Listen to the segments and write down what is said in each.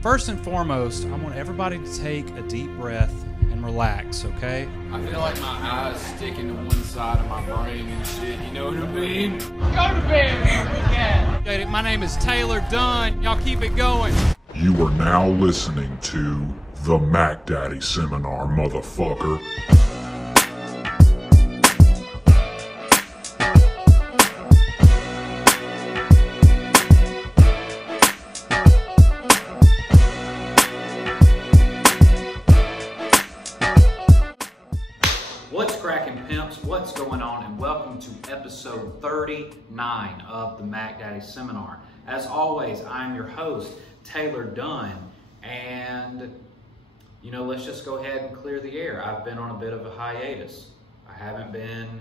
First and foremost, I want everybody to take a deep breath and relax, okay? I feel like my eyes sticking to one side of my brain and shit, you know what I mean? Go to bed, Okay, my name is Taylor Dunn. Y'all keep it going. You are now listening to the Mac Daddy Seminar, motherfucker. What's cracking, pimps? What's going on? And welcome to episode 39 of the Mac Daddy Seminar. As always, I'm your host, Taylor Dunn, and let's just go ahead and clear the air. I've been on a bit of a hiatus. I haven't been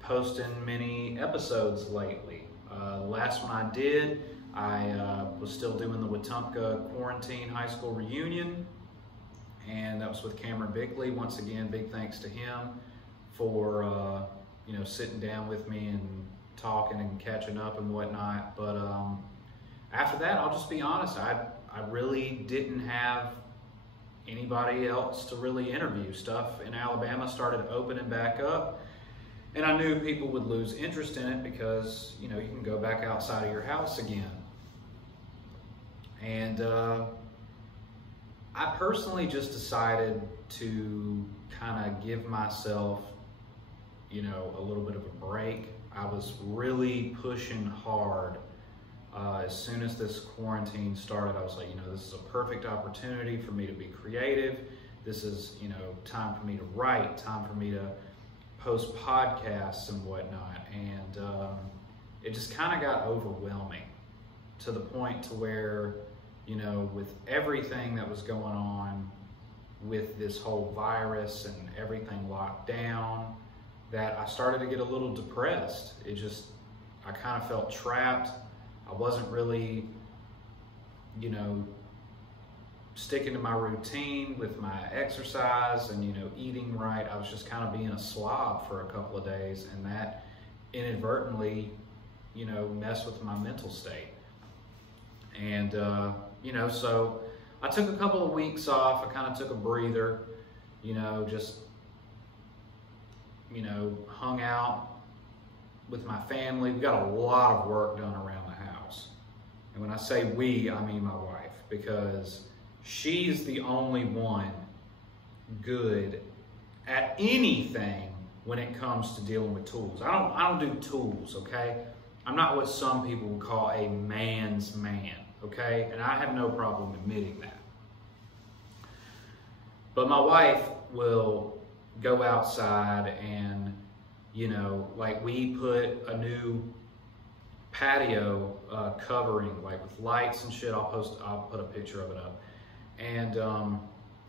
posting many episodes lately. The last one I did, I was still doing the Wetumpka Quarantine High School reunion, and that was with Cameron Bickley. Once again, big thanks to him for sitting down with me and talking and catching up and whatnot. But after that, I'll just be honest, I really didn't have anybody else to really interview. Stuff in Alabama started opening back up, and I knew people would lose interest in it because you can go back outside of your house again. And I personally just decided to kind of give myself, a little bit of a break. I was really pushing hard. As soon as this quarantine started, I was like, this is a perfect opportunity for me to be creative. This is, time for me to write, time for me to post podcasts and whatnot. And it just kind of got overwhelming to the point to where, with everything that was going on with this whole virus and everything locked down, that I started to get a little depressed. I kind of felt trapped. I wasn't really, sticking to my routine with my exercise and, eating right. I was just kind of being a slob for a couple of days, and that inadvertently, messed with my mental state. And, so I took a couple of weeks off. I kind of took a breather, just, hung out with my family. We got a lot of work done around the house. And when I say we, I mean my wife, because she's the only one good at anything when it comes to dealing with tools. I don't do tools, okay? I'm not what some people would call a man's man, okay? And I have no problem admitting that. But my wife will go outside and, like we put a new patio covering, like with lights and shit. I'll put a picture of it up. And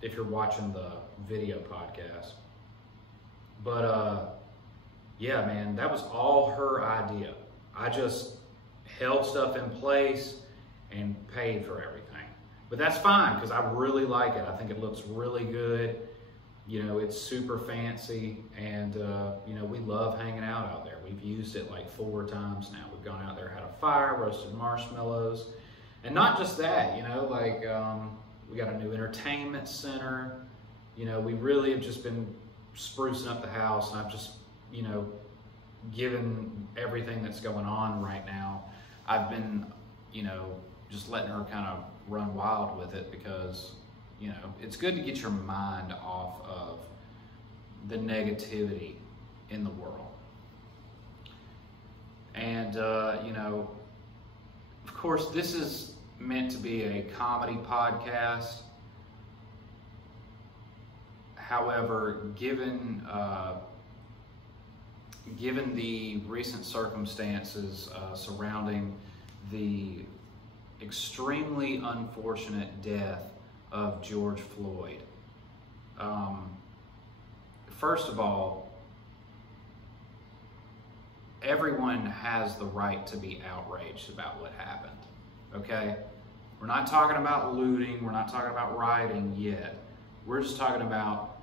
if you're watching the video podcast. But yeah, man, that was all her idea. I just held stuff in place and paid for everything. But that's fine, because I really like it. I think it looks really good. It's super fancy, and we love hanging out there. We've used it like 4 times now. We've gone out there, had a fire, roasted marshmallows, and not just that, we got a new entertainment center. We really have just been sprucing up the house, and I've just, given everything that's going on right now, I've been, just letting her kind of run wild with it, because it's good to get your mind off of the negativity in the world. And, of course, this is meant to be a comedy podcast. However, given the recent circumstances surrounding the extremely unfortunate death of George Floyd. First of all, everyone has the right to be outraged about what happened, okay? We're not talking about looting, we're not talking about rioting yet. We're just talking about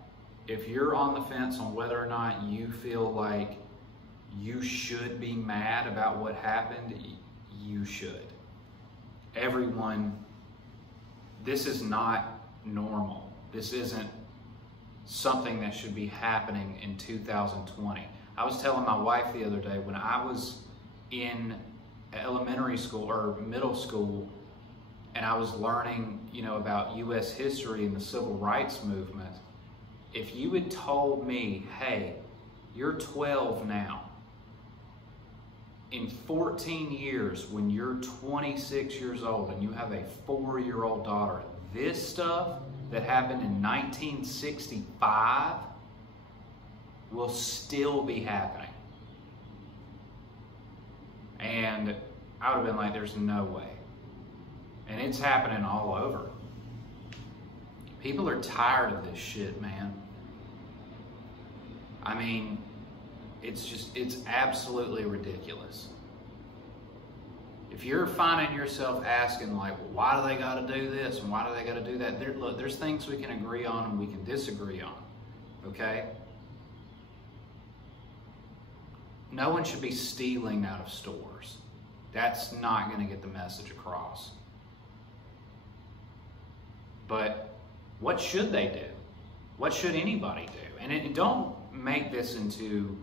if you're on the fence on whether or not you feel like you should be mad about what happened, you should. Everyone this is not normal. This isn't something that should be happening in 2020. I was telling my wife the other day, when I was in elementary school or middle school, and I was learning, you know, about U.S. history and the civil rights movement, if you had told me, hey, you're 12 now, in 14 years, when you're 26 years old and you have a 4-year-old daughter, this stuff that happened in 1965 will still be happening. And I would have been like, there's no way. And it's happening all over. People are tired of this shit, man. I mean, it's absolutely ridiculous. If you're finding yourself asking, like, why do they got to do this and why do they got to do that? Look, there's things we can agree on and we can disagree on, okay? No one should be stealing out of stores. That's not going to get the message across. But what should they do? What should anybody do? And don't make this into,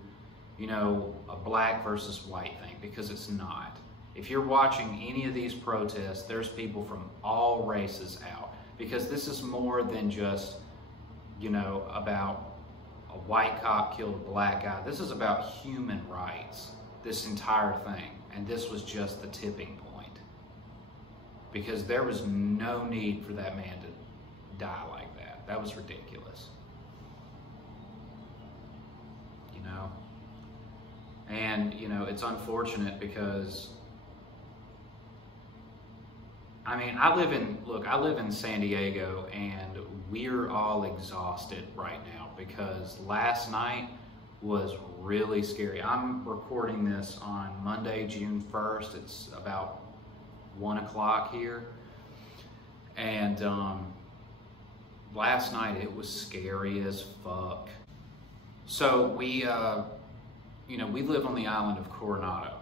you know, a black versus white thing, because it's not. If you're watching any of these protests, there's people from all races out, because this is more than just, you know, about a white cop killed a black guy. This is about human rights, this entire thing. And this was just the tipping point, because there was no need for that man to die like that. That was ridiculous. You know? And, you know, it's unfortunate because, I mean, I live in San Diego, and we're all exhausted right now because last night was really scary. I'm recording this on Monday, June 1st. It's about 1 o'clock here. And last night it was scary as fuck. So we, you know, we live on the island of Coronado,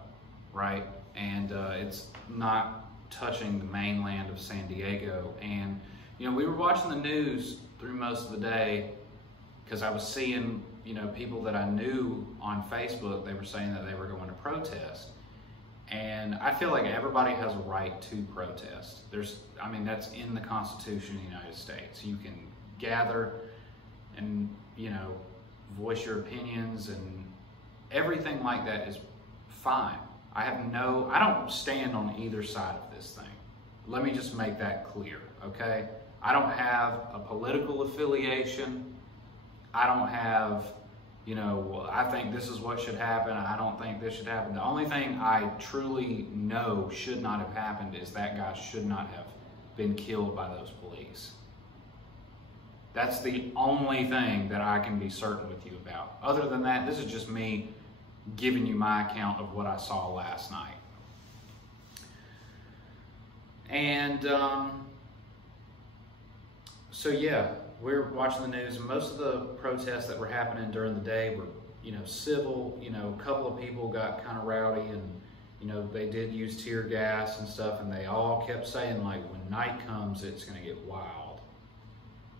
right? And it's not touching the mainland of San Diego. And, you know, we were watching the news through most of the day because I was seeing, you know, people that I knew on Facebook, they were saying that they were going to protest. And I feel like everybody has a right to protest. I mean, that's in the Constitution of the United States. You can gather and, you know, voice your opinions, and everything like that is fine. I don't stand on either side of this thing. Let me just make that clear, okay? I don't have a political affiliation. I don't have, you know, I think this is what should happen. I don't think this should happen. The only thing I truly know should not have happened is that guy should not have been killed by those police. That's the only thing that I can be certain with you about. Other than that, this is just me giving you my account of what I saw last night. And so yeah, we're watching the news, and most of the protests that were happening during the day were, you know, civil. You know, a couple of people got kind of rowdy, and, you know, they did use tear gas and stuff, and they all kept saying, like, when night comes, it's going to get wild.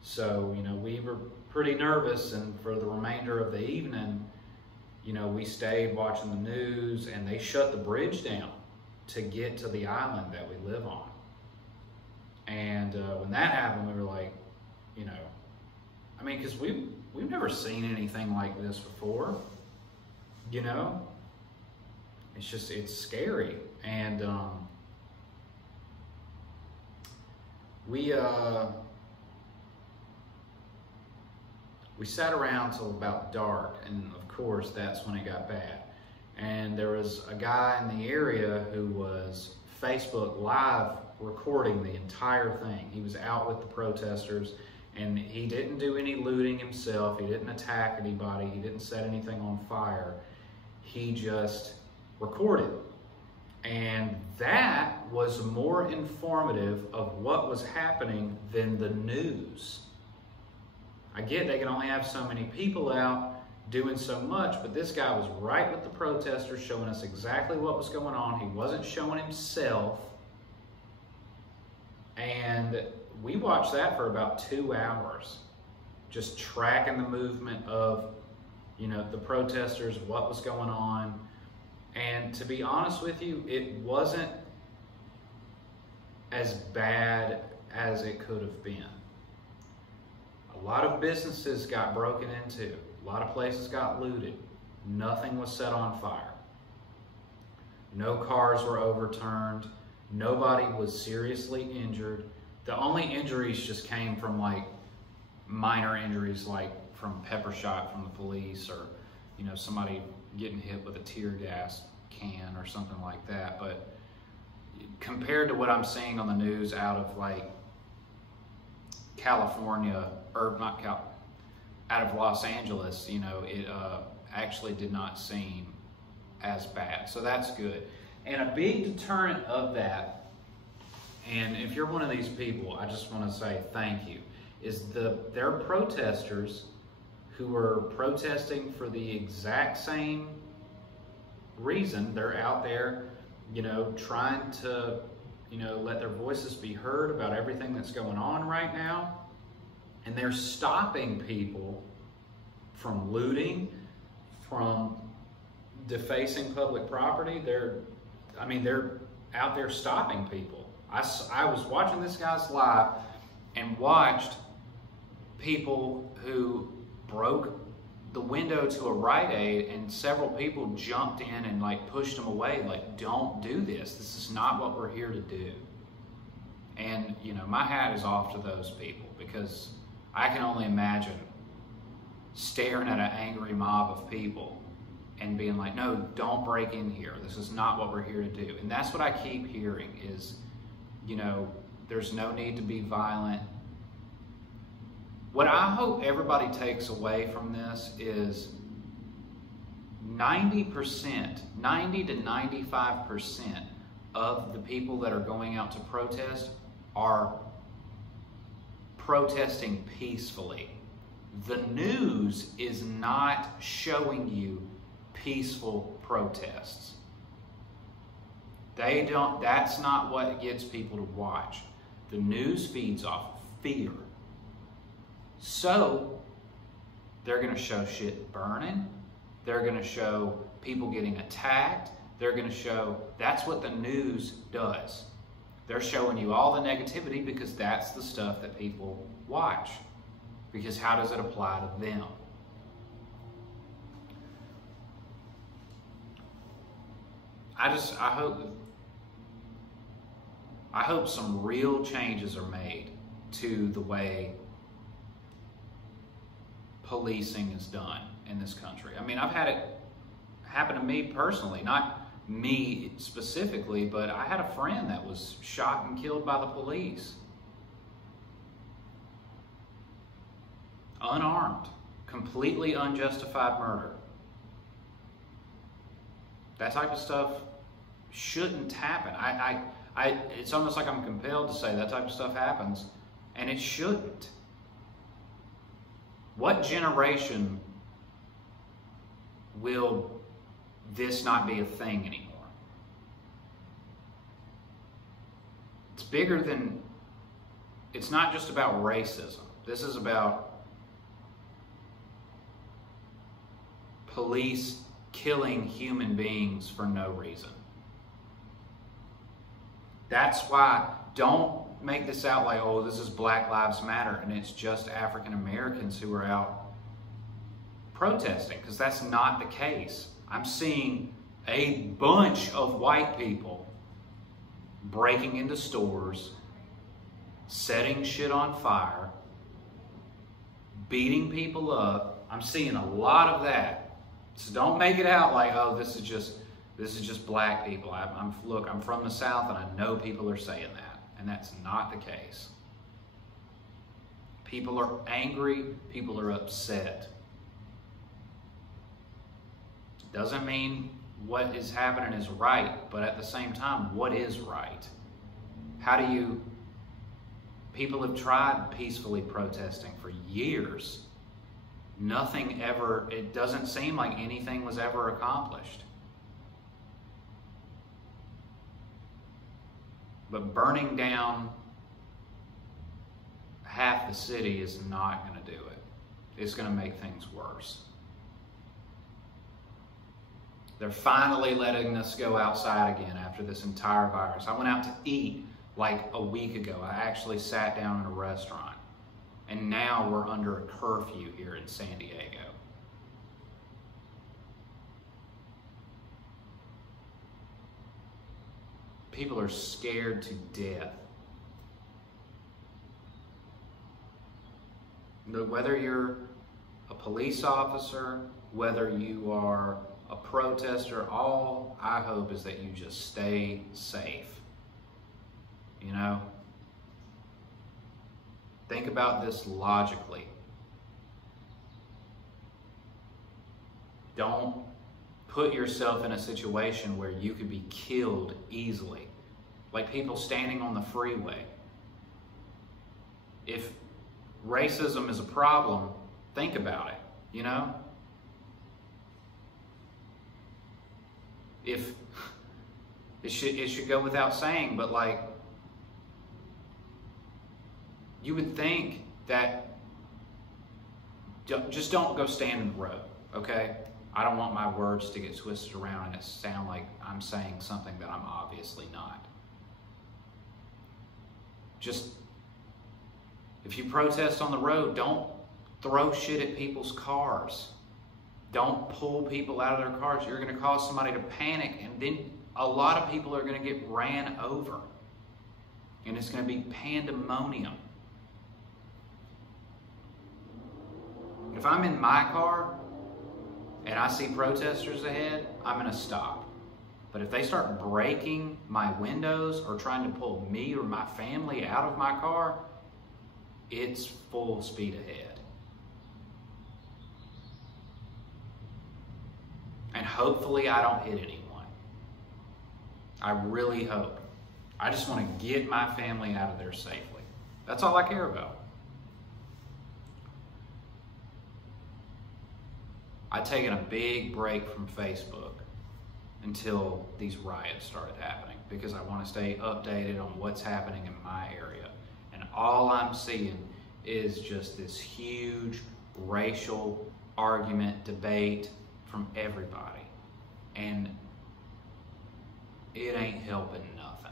So, you know, we were pretty nervous, and for the remainder of the evening, you know, we stayed watching the news, and they shut the bridge down to get to the island that we live on. And when that happened, we were like, you know, I mean, because we've never seen anything like this before, you know? It's scary. And we sat around till about dark, and of course that's when it got bad. And there was a guy in the area who was Facebook Live recording the entire thing. He was out with the protesters, and he didn't do any looting himself. He didn't attack anybody. He didn't set anything on fire. He just recorded. And that was more informative of what was happening than the news. I get they can only have so many people out doing so much, but this guy was right with the protesters, showing us exactly what was going on. He wasn't showing himself. And we watched that for about 2 hours, just tracking the movement of, you know, the protesters, what was going on. And to be honest with you, it wasn't as bad as it could have been. A lot of businesses got broken into. A lot of places got looted. Nothing was set on fire. No cars were overturned. Nobody was seriously injured. The only injuries just came from like minor injuries, like from pepper shot from the police, or, you know, somebody getting hit with a tear gas can or something like that. But compared to what I'm seeing on the news out of like California, or not Cal, out of Los Angeles, you know, it actually did not seem as bad. So that's good. And a big deterrent of that, and if you're one of these people, I just want to say thank you, is there are protesters who are protesting for the exact same reason. They're out there, you know, trying to, you know, let their voices be heard about everything that's going on right now. And they're stopping people from looting, from defacing public property. They're out there stopping people. I was watching this guy's live and watched people who broke the window to a Rite Aid, and several people jumped in and like pushed them away, like, don't do this. This is not what we're here to do. And, you know, my hat is off to those people, because I can only imagine staring at an angry mob of people and being like, no, don't break in here. This is not what we're here to do. And that's what I keep hearing is, you know, there's no need to be violent. What I hope everybody takes away from this is 90%, 90 to 95% of the people that are going out to protest are protesting peacefully. The news is not showing you peaceful protests. That's not what gets people to watch. The news feeds off fear. So they're going to show shit burning. They're going to show people getting attacked. They're going to show, that's what the news does. They're showing you all the negativity because that's the stuff that people watch. Because how does it apply to them? I hope some real changes are made to the way policing is done in this country. I mean, I've had it happen to me personally, not me specifically, but I had a friend that was shot and killed by the police. Unarmed, completely unjustified murder. That type of stuff shouldn't happen. It's almost like I'm compelled to say that type of stuff happens, and it shouldn't. What generation will this not be a thing anymore? It's bigger than, it's not just about racism. This is about police killing human beings for no reason. That's why, don't make this out like, oh, this is Black Lives Matter and it's just African Americans who are out protesting, because that's not the case. I'm seeing a bunch of white people breaking into stores, setting shit on fire, beating people up. I'm seeing a lot of that. So don't make it out like, oh, this is just black people. Look, I'm from the South and I know people are saying that, and that's not the case. People are angry, people are upset. Doesn't mean what is happening is right, but at the same time, what is right? People have tried peacefully protesting for years. Nothing ever, it doesn't seem like anything was ever accomplished. But burning down half the city is not going to do it. It's going to make things worse. They're finally letting us go outside again after this entire virus. I went out to eat like a week ago. I actually sat down in a restaurant. And now we're under a curfew here in San Diego. People are scared to death. Whether you're a police officer, whether you are a protester, all I hope is that you just stay safe. You know? Think about this logically. Don't put yourself in a situation where you could be killed easily. Like people standing on the freeway. If racism is a problem, think about it, you know? If it should go without saying, but like, you would think that just don't go stand in the road, okay? I don't want my words to get twisted around and it sound like I'm saying something that I'm obviously not. Just, if you protest on the road, don't throw shit at people's cars. Don't pull people out of their cars. You're going to cause somebody to panic, and then a lot of people are going to get ran over. And it's going to be pandemonium. If I'm in my car and I see protesters ahead, I'm going to stop. But if they start breaking my windows or trying to pull me or my family out of my car, it's full speed ahead. And hopefully I don't hit anyone. I really hope. I just want to get my family out of there safely. That's all I care about. I'd taken a big break from Facebook until these riots started happening because I want to stay updated on what's happening in my area. And all I'm seeing is just this huge racial argument, debate from everybody. And it ain't helping nothing.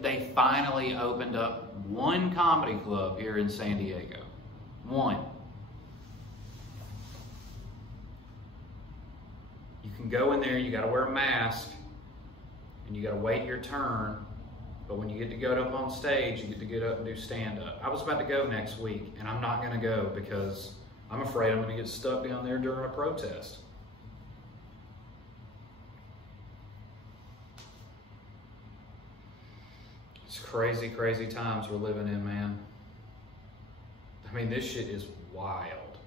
They finally opened up one comedy club here in San Diego. One. You can go in there, you gotta wear a mask, and you gotta wait your turn. But when you get to go up on stage, you get to get up and do stand-up. I was about to go next week, and I'm not gonna go because I'm afraid I'm gonna get stuck down there during a protest. It's crazy, crazy times we're living in, man. I mean, this shit is wild.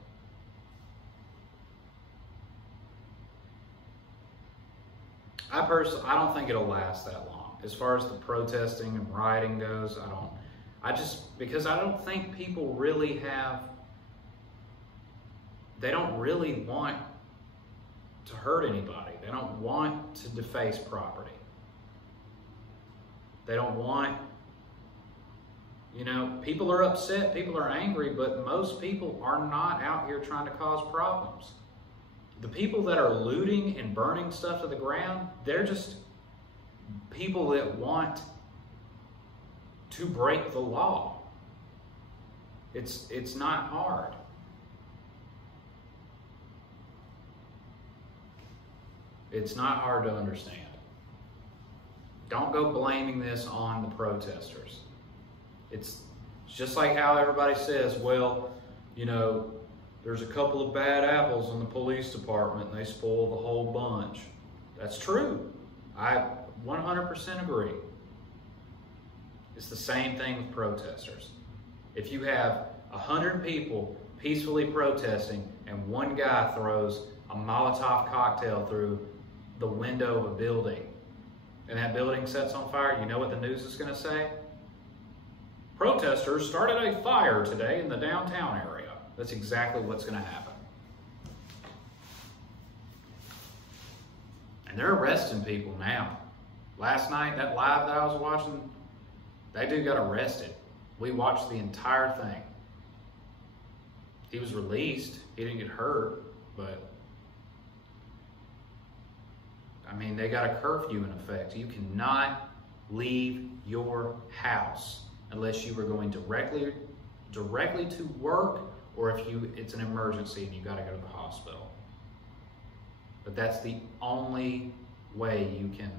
I don't think it'll last that long. As far as the protesting and rioting goes, because I don't think people really they don't really want to hurt anybody. They don't want to deface property. They don't want, people are upset, people are angry, but most people are not out here trying to cause problems. The people that are looting and burning stuff to the ground, they're just people that want to break the law. It's not hard. It's not hard to understand. Don't go blaming this on the protesters. It's just like how everybody says, well, there's a couple of bad apples in the police department and they spoil the whole bunch. That's true. I 100% agree. It's the same thing with protesters. If you have 100 people peacefully protesting and one guy throws a Molotov cocktail through the window of a building and that building sets on fire, you know what the news is going to say? Protesters started a fire today in the downtown area. That's exactly what's going to happen. And they're arresting people now. Last night, that live that I was watching, that dude got arrested. We watched the entire thing. He was released. He didn't get hurt, but I mean, they got a curfew in effect. You cannot leave your house unless you are going directly to work, or if it's an emergency and you got to go to the hospital. But that's the only way you can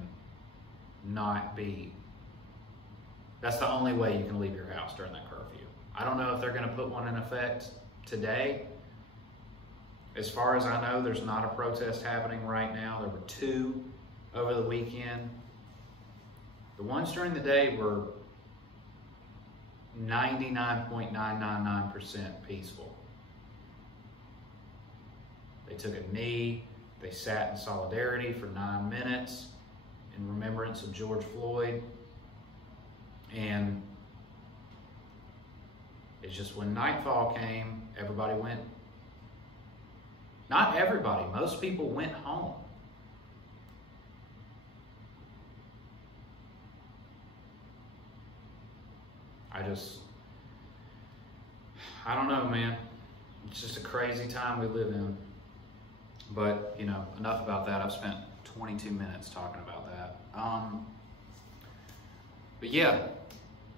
that's the only way you can leave your house during that curfew. I don't know if they're going to put one in effect today. As far as I know, there's not a protest happening right now. There were 2 over the weekend. The ones during the day were 99.999% peaceful. They took a knee. They sat in solidarity for 9 minutes in remembrance of George Floyd. And it's just when nightfall came, everybody went. Not everybody, most people went home. I don't know, man. It's just a crazy time we live in. But, you know, enough about that. I've spent 22 minutes talking about that. But yeah,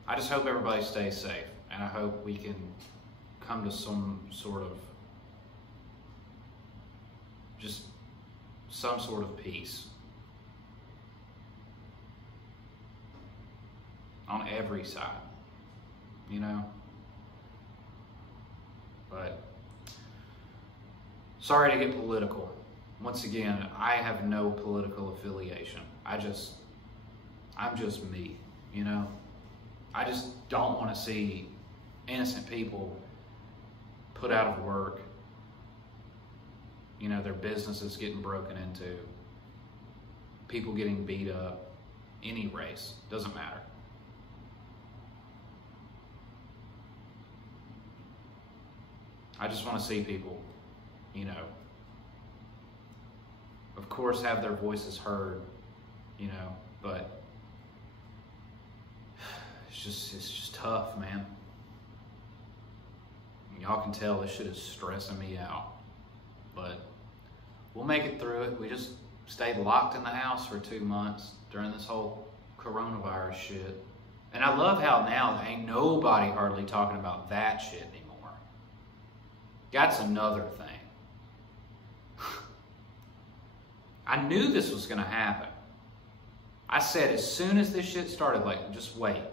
I just hope everybody stays safe. And I hope we can come to some sort of peace on every side, you know. But sorry to get political. Once again, I have no political affiliation. I'm just me, you know. I just don't want to see innocent people put out of work, you know, their businesses getting broken into, people getting beat up, any race, doesn't matter. I just want to see people, you know, of course have their voices heard, you know, but it's just tough, man. Y'all can tell this shit is stressing me out, but we'll make it through it. We just stayed locked in the house for 2 months during this whole coronavirus shit. And I love how now there ain't nobody hardly talking about that shit anymore. That's another thing. I knew this was gonna happen. I said as soon as this shit started, like, just wait.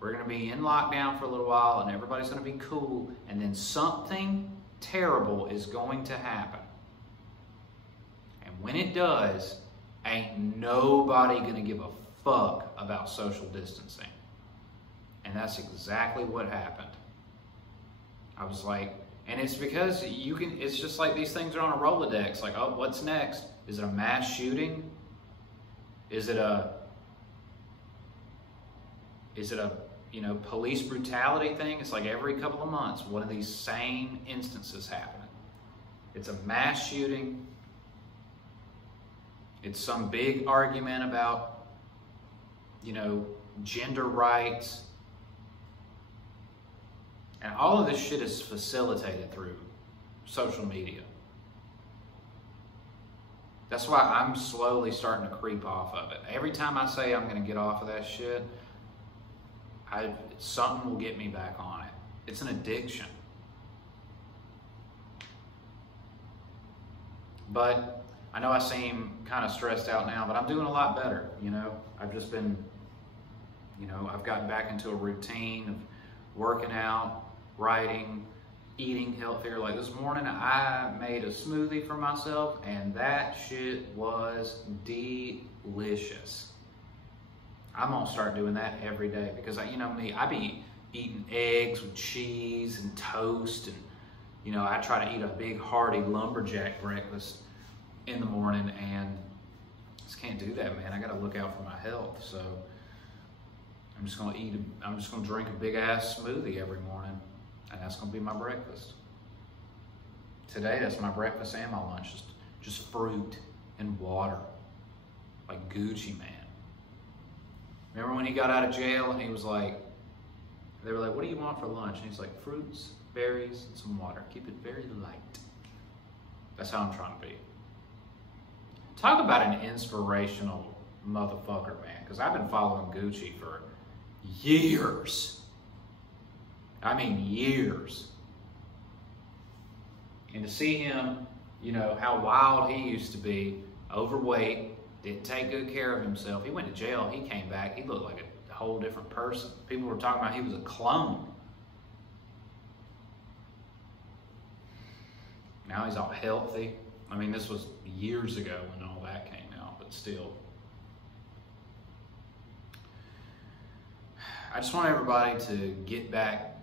We're gonna be in lockdown for a little while and everybody's gonna be cool, and then something terrible is going to happen. And when it does, ain't nobody gonna give a fuck about social distancing. And that's exactly what happened. I was like, and it's because it's just like these things are on a Rolodex. Like, oh, what's next? Is it a mass shooting? Is it a you know, police brutality thing? It's like every couple of months, one of these same instances happening. It's a mass shooting. It's some big argument about, you know, gender rights. And all of this shit is facilitated through social media. That's why I'm slowly starting to creep off of it. Every time I say I'm going to get off of that shit, something will get me back on it. It's an addiction. But I know I seem kind of stressed out now, but I'm doing a lot better, you know. I've just been, you know, I've gotten back into a routine of working out, writing, eating healthier. Like this morning, I made a smoothie for myself, and that shit was delicious. I'm gonna start doing that every day because, you know me, I be eating eggs with cheese and toast, and, you know, I try to eat a big hearty lumberjack breakfast in the morning, and just can't do that, man. I gotta look out for my health. So I'm just gonna drink a big ass smoothie every morning, and that's gonna be my breakfast. Today, that's my breakfast and my lunch, just fruit, and water, like Gucci man. Remember when he got out of jail and he was like, they were like, what do you want for lunch? And he's like, fruits, berries, and some water. Keep it very light. That's how I'm trying to be. Talk about an inspirational motherfucker, man. Because I've been following Gucci for years. I mean, years. And to see him, you know, how wild he used to be, overweight, didn't take good care of himself. He went to jail, he came back, he looked like a whole different person. People were talking about he was a clone. Now he's all healthy. I mean, this was years ago when all that came out, but still. I just want everybody to get back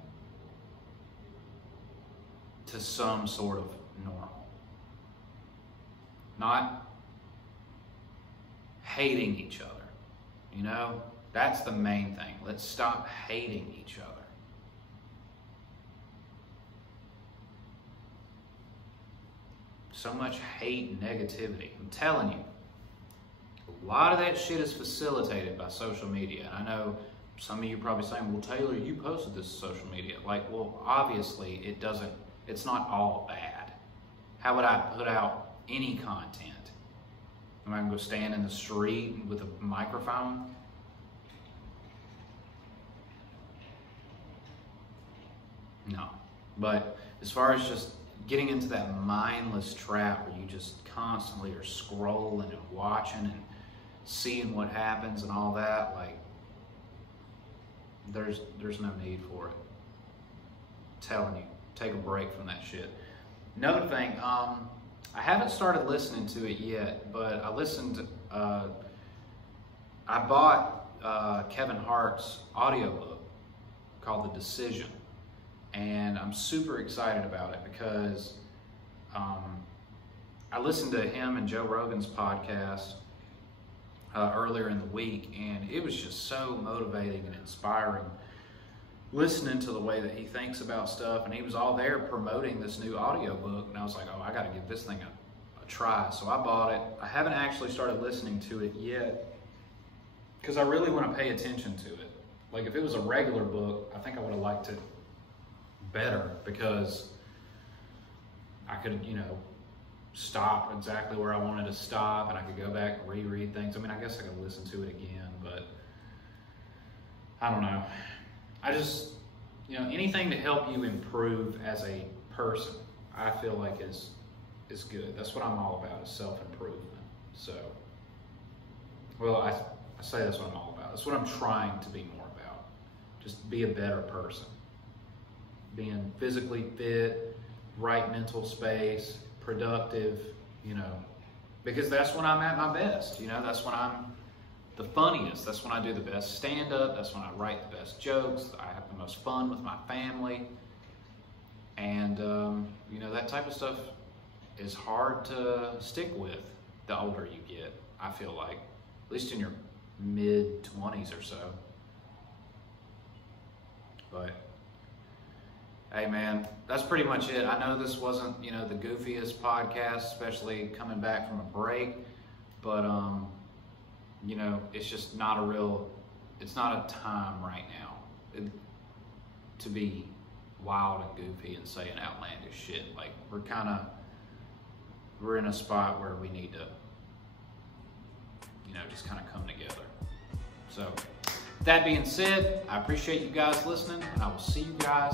to some sort of normal. Not hating each other. You know, that's the main thing. Let's stop hating each other. So much hate and negativity. I'm telling you, a lot of that shit is facilitated by social media. And I know some of you probably saying, well, Taylor, you posted this to social media. Like, well, obviously it's not all bad. How would I put out any content? Am I gonna go stand in the street with a microphone? No. But as far as just getting into that mindless trap where you just constantly are scrolling and watching and seeing what happens and all that, like, there's no need for it. I'm telling you, take a break from that shit. Another thing, I haven't started listening to it yet, but I bought Kevin Hart's audiobook called The Decision. And I'm super excited about it because I listened to him and Joe Rogan's podcast earlier in the week, and it was just so motivating and inspiring listening to the way that he thinks about stuff. And he was all there promoting this new audiobook, and I was like, oh, I got to give this thing a try. So I bought it. I haven't actually started listening to it yet because I really want to pay attention to it. Like, if it was a regular book, I think I would have liked it better because I could, you know, stop exactly where I wanted to stop, and I could go back and reread things. I mean, I guess I could listen to it again, but I don't know. I just, you know, anything to help you improve as a person, I feel like is good. That's what I'm all about, is self-improvement. So, well, I say that's what I'm all about. That's what I'm trying to be more about. Just be a better person. Being physically fit, right mental space, productive, you know, because that's when I'm at my best, you know, that's when I'm the funniest, that's when I do the best stand-up, that's when I write the best jokes, I have the most fun with my family, and, you know, that type of stuff is hard to stick with the older you get, I feel like, at least in your mid-20s or so, but hey man, that's pretty much it. I know this wasn't, you know, the goofiest podcast, especially coming back from a break, but you know, it's just not it's not a time right now to be wild and goofy and saying outlandish shit. Like, we're in a spot where we need to, you know, just kind of come together. So, that being said, I appreciate you guys listening, and I will see you guys